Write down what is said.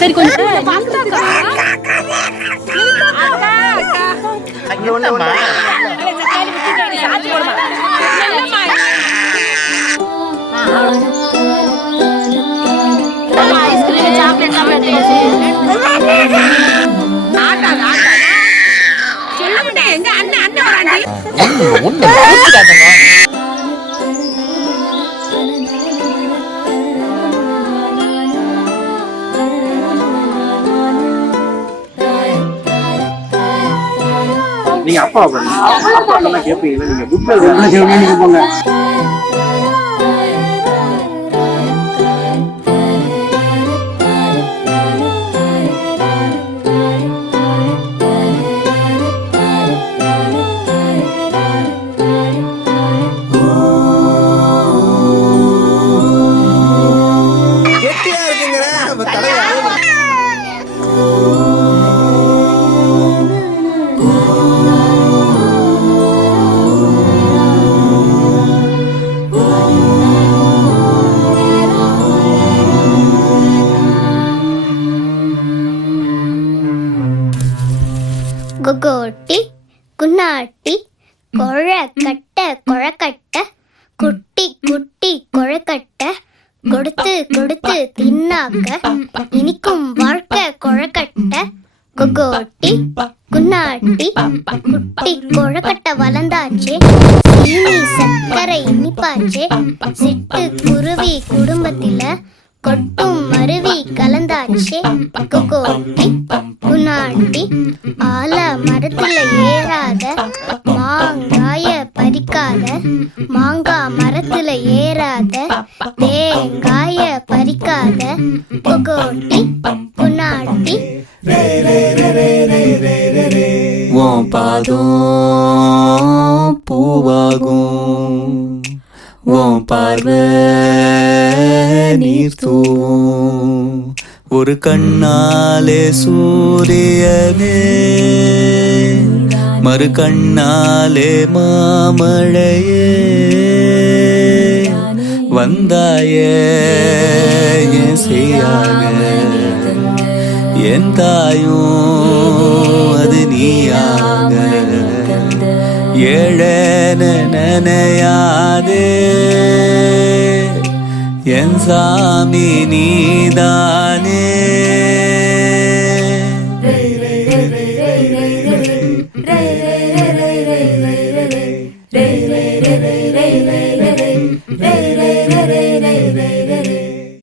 சரி கொஞ்சம் நீங்க அப்பா கேட்பீங்களா? நீங்க புக்ல போங்க. கொகோட்டி குன்னாட்டி கொழக்கட்டை கொழக்கட்டை குட்டி குட்டி கொழக்கட்டை கொடுத்து கொடுத்து தின்னாக்க இனிக்கும் வாழ்க்கை கொழக்கட்டை. கொகோட்டி குன்னாட்டி குட்டி கொழக்கட்டை வளர்ந்தாச்சே, சீனி சர்க்கரை இனிப்பாச்சே, சிட்டு குருவி குடும்பத்தில கொட்டும் மருவி கலந்தாச்சே. கொகோட்டி குன்னாட்டி ஆல மரத்துல ஏறாத மாங்காய பறிக்காத, மாங்கா மரத்துல ஏறாத தேங்காய பறிக்காத. கொகோட்டி குன்னாட்டி உன் பாதம் பூவாகும், உன் பார்வை நீர் தூவும், ஒரு கண்ணாலே சூரியனே மறு கண்ணாலே மாமழையே வந்தாயே என் செய்யாக என் தாயும் அது நீயாக. ஏழன நனையாதே என் சாமி நீதானே.